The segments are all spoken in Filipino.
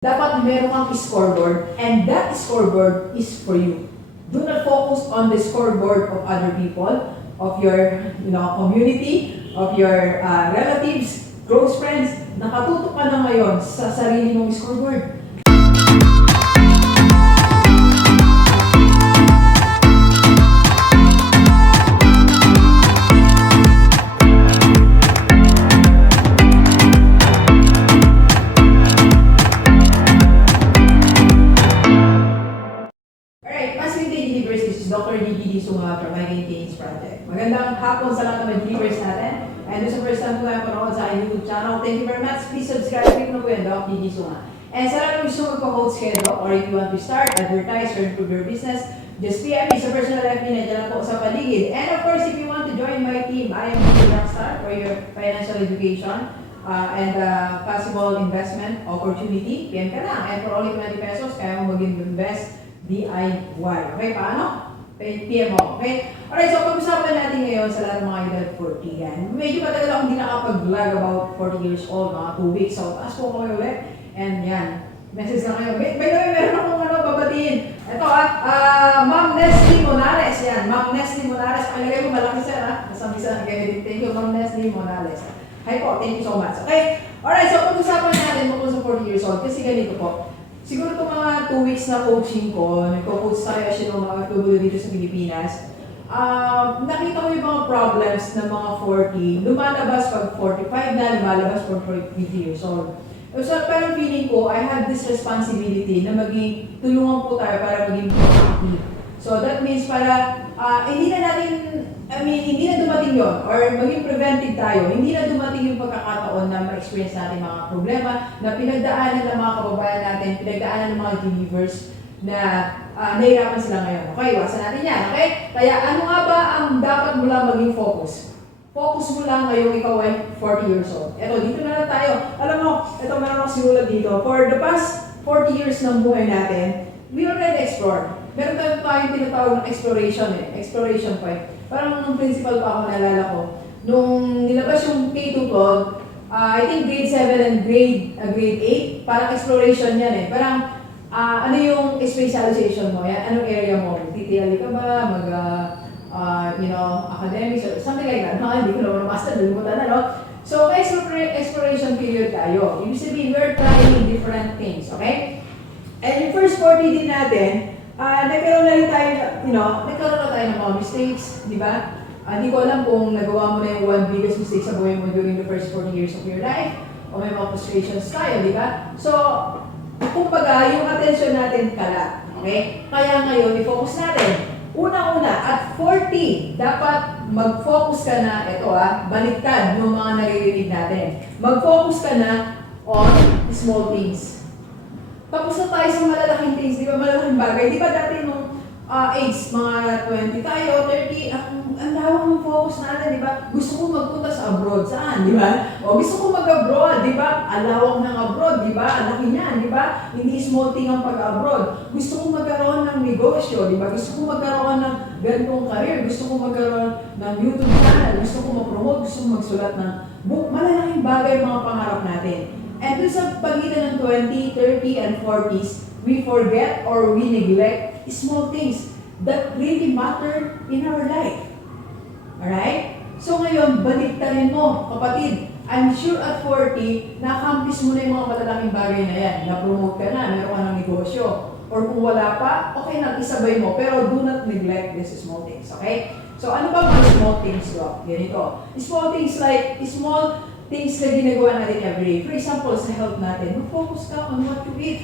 Dapat meron kang scoreboard, and that scoreboard is for you. Do not focus on the scoreboard of other people, of your community, of your relatives, close friends. Nakatutok ka na ngayon sa sarili mong scoreboard. Dr. D.D. Sunga from Migraine Kings Project. Magandang hapon sa lahat ng mga viewers natin. And sa first time po tayo panood sa aking YouTube channel, thank you very much. Please subscribe, click na po yan, Dr. D.D. Sunga. And sa lahat ng gusto magpa-host kayo, or if you want to start, advertise, or improve your business, just PM me sa personal FB na dyan po sa paligid. And of course, if you want to join my team, I am the Rockstar for your financial education and possible investment opportunity. PM ka lang. And for only 20 pesos, kaya mo mag-invest DIY. Okay, paano? PM mo, okay? Alright, so pag-usapan natin ngayon sa lahat ng mga edad 40 yan. Medyo matagal akong hindi nakapag-vlog about 40 years old, mga 2 weeks. So, taas po kami ulit. And yan, message na kayo. By the way, meron akong babatiin. Ito Ma'am Nestle Monales, yan. Ma'am Nestle Monales, palagay mo malaki siya, ha? Kasama-isa, thank you, Ma'am Nestle Monales. Hi po, thank you so much. Okay? Alright, so pag-usapan natin tungkol sa 40 years old, kasi ganito po. Siguro itong mga 2 weeks na coaching ko, nagko-coach tayo as yung mga OFW dito sa Pilipinas, nakita ko yung mga problems ng mga 40, lumalabas pag 45 na, lumalabas pag 50 years old. So parang feeling ko, I have this responsibility na tulungan po tayo para maging productive. So that means para, hindi na dumating yon or maging preventive tayo, hindi na dumating yung pagkakataon na ma-experience natin mga problema na pinagdaanan ng mga kababayan natin, pinagdaanan ng mga believers na nahirapan sila ngayon. Okay, iwasan natin yan, okay? Kaya ano nga ba ang dapat mo lang maging focus? Focus mo lang ngayong ikaw ay 40 years old. Eto, dito na lang tayo. Alam mo, ito meron akong sinulat dito. For the past 40 years ng buhay natin, we already explored. Meron tayong tinatawag ng exploration point. Parang nung principal pa ako, naalala ko, nung nilabas yung K-12, I think grade 7 and grade 8, parang exploration yan eh. Parang, ano yung specialization mo? Yan? Anong area mo? TTL ka ba? Academics or something like that. Hindi ko naman master, dalimutan na, no? So, exploration period tayo. Ibig sabihin, we're trying different things, okay? And yung first 40 din natin, nagkaroon na rin tayo, nagkaroon na tayo ng mga mistakes, di ba? Hindi ko alam kung nagawa mo na yung one biggest mistake sa buhay mo during the first 40 years of your life, o may mga frustrations tayo, di ba? So, kumbaga, yung attention natin kalat, okay? Kaya ngayon, i-focus natin. Una-una, at 40, dapat mag-focus ka na, baliktad yung mga naririnig natin. Mag-focus ka na on small things. Tapos na tayo sa malalaking things, di ba, malalaking bagay. Di ba dati nung age, mga 20 tayo, 30, ang lawak ng focus natin, di ba? Gusto ko magpunta sa abroad, saan, di ba? O gusto ko mag-abroad, di ba? Ang lawak ng abroad, di ba? Ang laki niyan, di ba? Hindi small thing ang pag-abroad. Gusto ko magkaroon ng negosyo, di ba? Gusto ko magkaroon ng ganitong career, gusto ko magkaroon ng YouTube channel, gusto ko mag-promote, gusto ko magsulat ng book. Malalaking bagay mga pangarap natin. And dun sa pagitan ng 20, 30, and 40s, we forget or we neglect small things that really matter in our life. Alright? So ngayon, baliktarin mo, kapatid. I'm sure at 40, na-accomplish mo na yung mga malalaking bagay na yan. Na-promote ka na, meron ka ng negosyo. Or kung wala pa, okay na, isabay mo. Pero do not neglect these small things, okay? So ano ba mga small things, Doc? Ganito. Small things like, small things na ginagawa natin every day. For example, sa health natin, mag-focus ka on what you eat.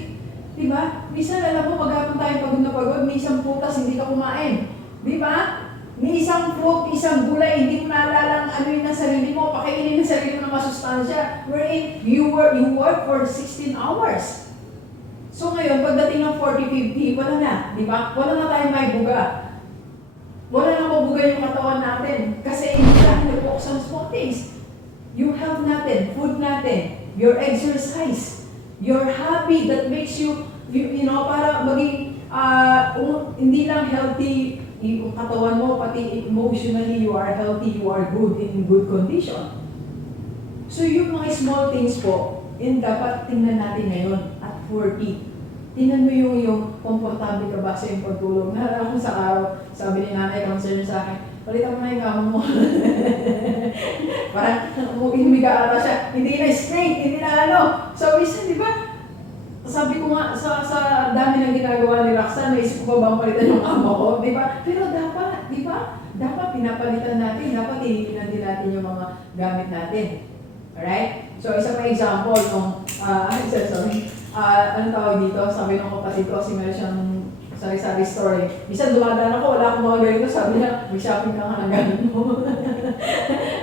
Diba? Minsan, alam mo, maghapon tayo pagod na pagod, may isang prutas, hindi ka kumain. Diba? May isang fruit, isang gulay, hindi mo naalala ano yung nasa sarili mo, pakainin ng sarili mo ng masustansya. Wherein, you work for 16 hours. So ngayon, pagdating ng 40, 50, wala na. Diba? Wala na tayong may buga. Wala na mabuga yung katawan natin. Kasi hindi tayo nag-focus on small things. Yung health natin, food natin, your exercise, your hobby that makes you para maging, hindi lang healthy yung katawan mo, pati emotionally you are healthy, you are good, in good condition. So yung mga small things po, dapat tingnan natin ngayon at 40. Tingnan mo yung komportable ka ba sa iyong pagtulog. Naalala ko sa araw, sabi ni nanay, concern sa akin, palitan mo na yung kama mo. Parang humiga ata siya, hindi na straight, hindi na ano. So, minsan, di ba, sabi ko nga, sa dami ng ginagawa ni Roxanne, naisip ko ba bang palitan yung kama ko, di ba? Pero dapat, di ba? Dapat pinapalitan natin, dapat tinitingnan din natin yung mga gamit natin. Alright? So, isa pa example, nung, anong tawag dito? Sabi ng kapatid ko, kasi meron siyang sari-sari store eh. Minsan dumadaan ako, wala akong mga ganito, sabi niya, mag-shopping ka nga ng ganun mo.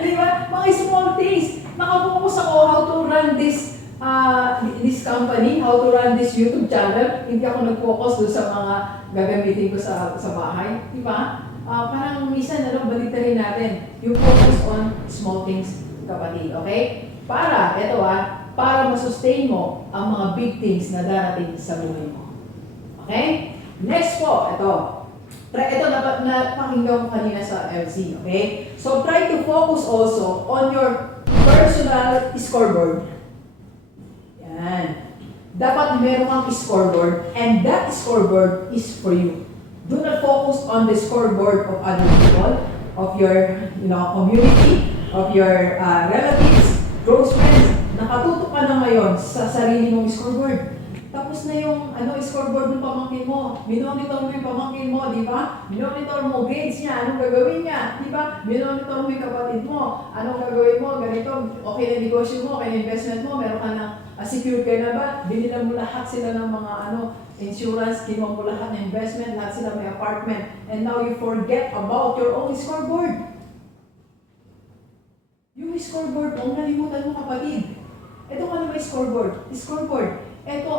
Di ba? Mga small things. Nakapokus ako how to run this company, how to run this YouTube channel. Hindi ako nag-focus doon sa mga gagamitin ko sa bahay. Di ba? Parang minsan, baliktarin natin yung focus on small things, kapatid. Okay? Para masustain mo ang mga big things na darating sa buhay mo. Okay? Next po, ito napakinggan ko kanina sa LC, okay? So, try to focus also on your personal scoreboard. Yan. Dapat meron kang scoreboard, and that scoreboard is for you. Do not focus on the scoreboard of other people, of your community, of your relatives, close friends. Nakatutok ka na ngayon sa sarili mong scoreboard. Tapos na yung scoreboard ng pamangkin mo. Minonitor mo yung pamangkin mo, di ba? Minonitor mo grades niya, anong gagawin niya, di ba? Minonitor mo yung kapatid mo, anong gagawin mo, ganito, okay na negosyo mo, okay na investment mo, meron ka na, secure ka na ba? Binilan mo lahat sila ng mga insurance, kinuha mo lahat ng investment, lahat sila may apartment, and now you forget about your own scoreboard. Yung scoreboard mo, nalimutan mo, kapatid. Ito ka na may scoreboard. Ito,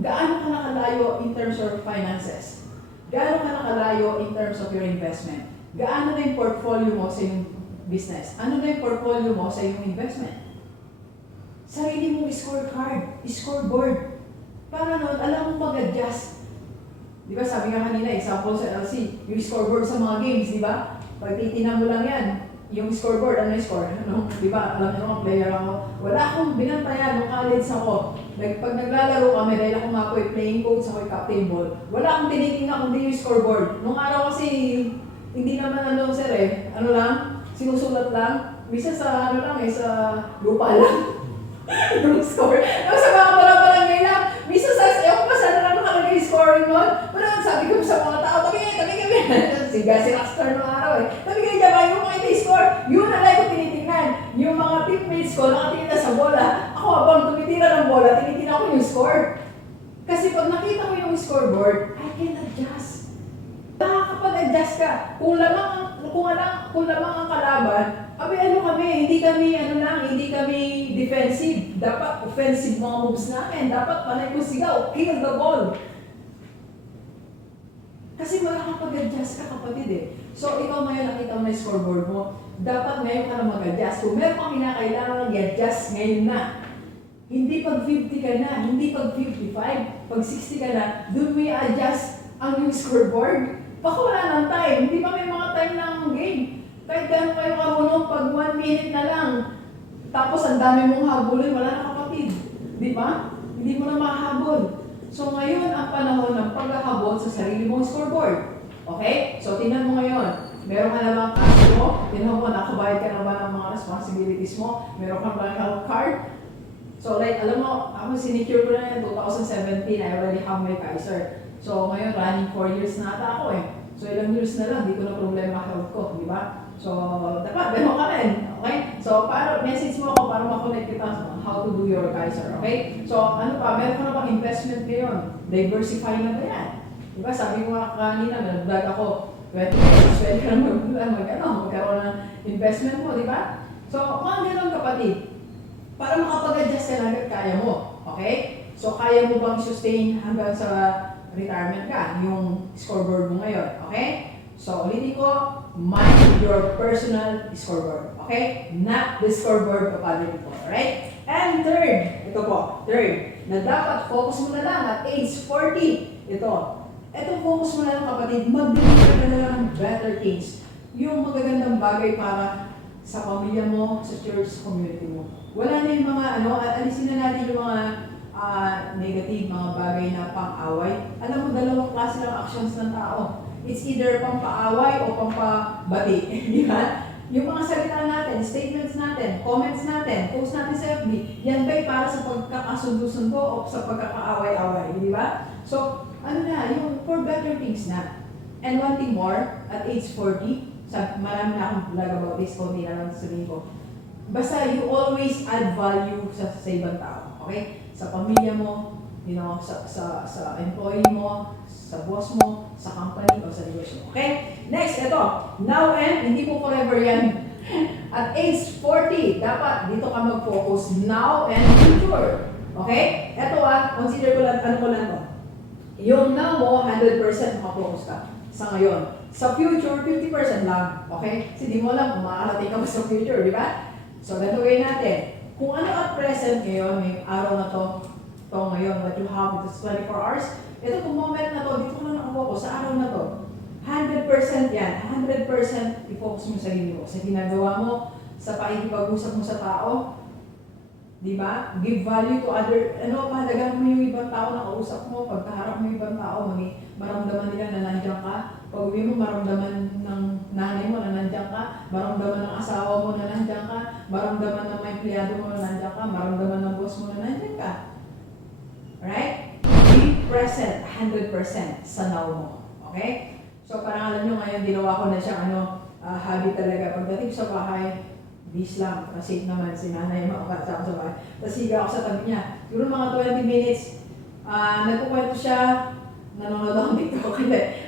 gaano ka nakalayo in terms of finances? Gaano ka nakalayo in terms of your investment? Gaano na yung portfolio mo sa iyong business? Ano na yung portfolio mo sa iyong investment? Sarili mong scoreboard. Para noon, alam mo mag-adjust. Di ba, sabi nga kanina, example sa LC, yung scoreboard sa mga games, di ba? Pag titinan mo lang yan, yung scoreboard, ano yung score? Di ba, alam niyo mga player ako. Wala akong binantayan nung college ako. Pag naglalaro kami, dahil ako nga po playing coach, ako captain ball, wala akong tinitingnan kundi yung scoreboard. Nung araw kasi, hindi naman sir lang, sinusulat lang. Misa sa sa lupa lang. Yung score. Tapos sa mga barangay lang, misa sa, ewan pa saan na nakalagay yung scoring nun. Pero sabi ko sa mga tao, tabi kayo. Si Rockstar nung araw Tabi kayo dyan, yung makita yung score, yun na lang ko tinitingnan. Yung mga teammates ko, nakatingin na sa bola. Ako habang tumitira ng bola, tinitingnan ko yung score. Kasi pag nakita ko yung scoreboard, I can adjust. Nakakapag-adjust ka. Kung lamang ang kalaban, hindi kami defensive. Dapat offensive mga moves namin. Dapat panay ko sigaw, kill the ball. Kasi makakapag-adjust ka, kapatid So, ikaw ngayon nakita mo na yung scoreboard mo, dapat ngayon ka na mag-adjust. Kung meron kang kinakailangan i-adjust ngayon na, hindi pag 50 ka na, hindi pag 55, pag 60 ka na, doon mo i-adjust ang yung scoreboard. Baka wala ng time, hindi pa may mga time ng game. Kahit gano'n kayo karunong, pag 1 minute na lang, tapos ang dami mong habulin, wala na, kapatid. Di ba? Hindi mo na mahabol. So ngayon, ang panahon ng paghahabol sa sarili mong scoreboard. Okay? So tingnan mo ngayon. Meron ka na bang cash mo? Tingnan mo, nakabayad ka na ba ng mga responsibilities mo? Meron ka ba health card? So alam mo, ako sinecure ko na yan 2017. I already have my Kaiser. So ngayon, running 4 years na ata ako So ilang years na lang, di ko na problema health ko, di ba? So dapat, meron ka rin. Okay? So message mo ako para makonect kita sa how to do your Kaiser. Okay? So meron ka na bang investment ngayon? Diversify na ba yan? Diba? Sabi ko nga kanina, nag-vlog ako, 20 pesos, pwede ka na magkaroon ng investment mo, di ba? So, mga ganun, kapatid, para makapag-adjust ka lang at kaya mo. Okay? So, kaya mo bang sustain hanggang sa retirement ka, yung scoreboard mo ngayon. Okay? So, ulitin ko, mind your personal scoreboard. Okay? Not the scoreboard of other people. Alright? And third, na dapat focus mo na lang at age 40. Ito focus mo na lang, kapatid, mag-deliver ka na lang ng better things. Yung magagandang bagay para sa pamilya mo, sa church, sa community mo. Wala na yung mga, alisin na natin yung mga negative, mga bagay na pang-away. Alam mo, dalawang klase lang actions ng tao. It's either pampaaway o pampabati. Di ba? Yung mga salita natin, statements natin, comments natin, post natin sa FB, yan ba'y para sa pagkakasundo-sundo o sa pagkakaaway-away, di ba? So, ano na, yung for better things na. And one thing more, at age 40, marami na akong vlog about this, konti na lang sabihin ko. Basta you always add value sa ibang tao, okay? Sa pamilya mo, you know, sa employee mo, sa boss mo, sa company o sa negosyo. Okay? Next, ito. Now and, hindi po forever yan. At age 40, dapat dito ka mag-focus now and future. Okay? Ito consider ko lang, ano ko lang to. Yung now mo, 100% makafocus ka sa ngayon. Sa future, 50% lang. Okay? Kasi di mo alam kung makakarating ka ba sa future, di ba? So, ganito gawin natin. Kung ano at present ngayon, may araw na to ngayon, what you have, it's 24 hours, ito kung moment na to, dito ko lang nakafocus sa araw na to. 100% yan, 100% i-focus mo sa sarili mo, sa ginagawa mo, sa pakikipag-usap mo sa tao, di ba? Give value to other, mahalagaan mo yung ibang tao na kausap mo, pagkaharap mo yung ibang tao, maramdaman nila na nandiyan ka, pag uwi mo, maramdaman ng nanay mo na nandiyan ka, maramdaman ng asawa mo na nandiyan ka, maramdaman ng mga empleyado mo na nandiyan ka, maramdaman ng boss mo na nandiyan ka. Alright? Be present 100% sa now mo. Okay? So parang alam nyo ngayon, ginawa ko na siyang habit talaga. Pagdating sa bahay, bis lang. Kasi naman si nanay makakasama sa bahay. Tapos higa ako sa tabi niya. Siguro mga 20 minutes, nagkukwento siya, nanonood ako dito.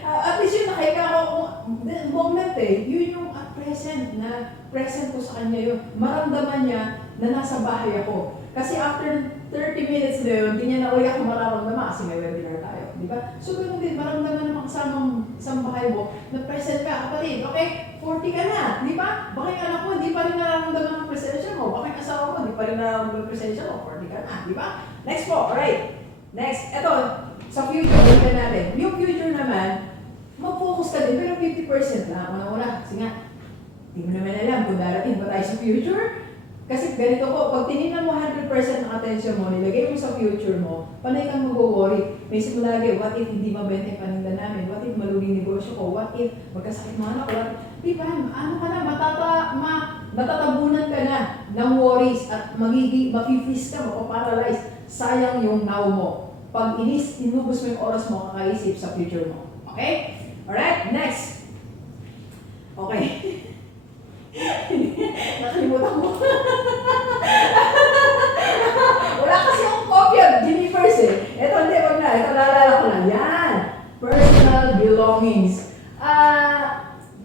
At least yun, nakahiga ako. Moment yun yung present ko sa kanya yun. Maramdaman niya na nasa bahay ako. Kasi after 30 minutes na yun, hindi niya na ulit ako mararamdaman kasi may webinar tayo, di ba? So, ganun din, maramdaman naman kasamang isang bahay mo na present ka, kapatid, okay? 40 ka na, di ba? Baka yung anak mo, hindi pa rin nararamdaman ang presensya mo. Baka yung asawa mo, hindi pa rin nararamdaman ang presensya mo. 40 ka na, di ba? Next po, alright. Next, eto, sa future, balikan natin. Yung future naman, mag-focus ka din, pero 50% lang. Una-una, kasi nga, hindi mo naman alam kung darating ba tayo sa future. Kasi ganito po, pag tinignan mo 100% ng attention mo, nilagay mo sa future mo, panay kang mag-worry. May simula lagi, what if hindi mabenta yung paninda namin? What if maluling negosyo ko? What if magkasakit mga anak ko? Di ba, ano ka na, matatabunan ka na ng worries at mafe-freeze ka, mapaparalyze. Sayang yung now mo. Pag inubos mo yung oras mo, kakaisip sa future mo. Okay? Alright, next. Okay. Nakalimutan mo. Wala kasi akong kopya. Jennifer's Ito hindi, wag na. Ito naalala ko lang. Yan. Personal belongings.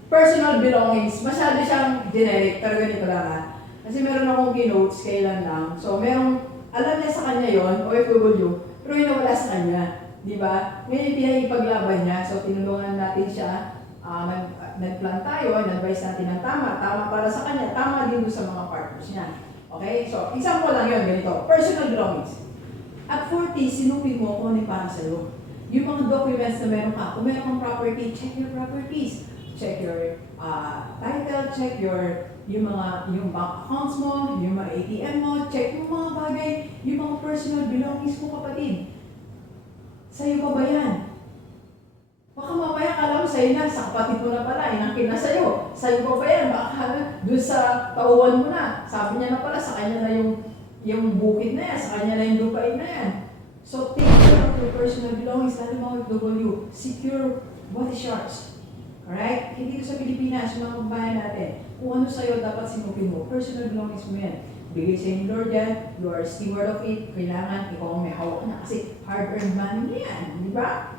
Personal belongings. Masyado siyang generic. Pero ganito lang Kasi meron akong keynotes, kailan lang. So merong, alam niya sa kanya yon OFW, pero yun wala sa kanya. Diba? Ngayon pinahipaglaban niya. So tinulungan natin siya. Nag-plan tayo, nag-advise natin ng tama para sa kanya, tama din doon sa mga partners niya. Okay? So, example lang yun, ganito. Personal belongings. At 40, sinupin mo kung ano para sa'yo. Yung mga documents na meron ka, kung meron kang property, check your properties. Check your title, check yung bank accounts mo, yung mga ATM mo, check yung mga bagay, yung mga personal belongings mo, kapatid. Sa'yo pa ba yan? Baka mamaya kala mo sa'yo na, sa kapatid mo na pala, inangkin na sa'yo. Sa'yo pa ba yan? Baka doon sa tauhan mo na. Sabi niya na pala, sa kanya na yung bukid na yan, sa kanya na yung lupain na yan. So, take care of your personal belongings, lalo mga OFW. Secure what is yours. Alright? Hindi sa Pilipinas, yung mga kabayan natin. Kung ano sa'yo, dapat sinupin mo. Personal belongings mo yan. Bigay sa inyo Lord yan, you are steward of it. Kailangan ikaw may hawak na kasi hard-earned money mo yan. Di ba?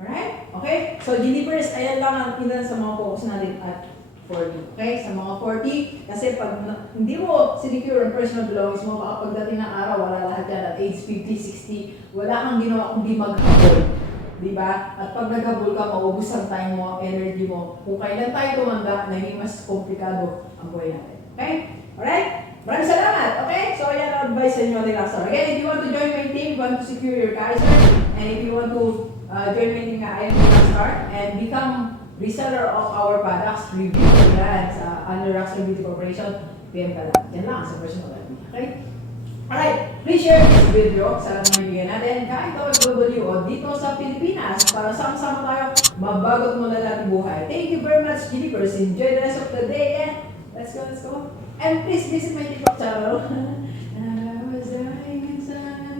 Alright? Okay? So, Jennifer's, ayan lang ang ilan sa mga focus natin at 40. Okay? Sa mga 40, kasi pag hindi mo sinecure ang personal belongings mo, baka pagdating ng araw, wala lahat yan at age 50, 60, wala kang ginawa kundi maghabol. Diba? At pag naghabol ka, maubos ang time mo, ang energy mo. Kung kailan tayo tumanda, naging mas komplikado ang buhay natin. Okay? Alright? Maraming salamat. Okay? So, ayan ang advice sa inyo, Relaxor. Again, if you want to join my team, you want to secure your Kaiser, and if you want to join my team I am Rockstar and become reseller of our products, review yan sa under Rockstar Beauty Corporation, PM ka lang. Yan lang sa personal life. Okay? Alright. Please share this video sa mga natin kahit OFW dito sa Pilipinas para sama-sama tayo mabagot mo na natin buhay. Thank you very much, Gilipers. Enjoy the rest of the day and let's go, let's go. And please visit my TikTok channel. I was dying inside.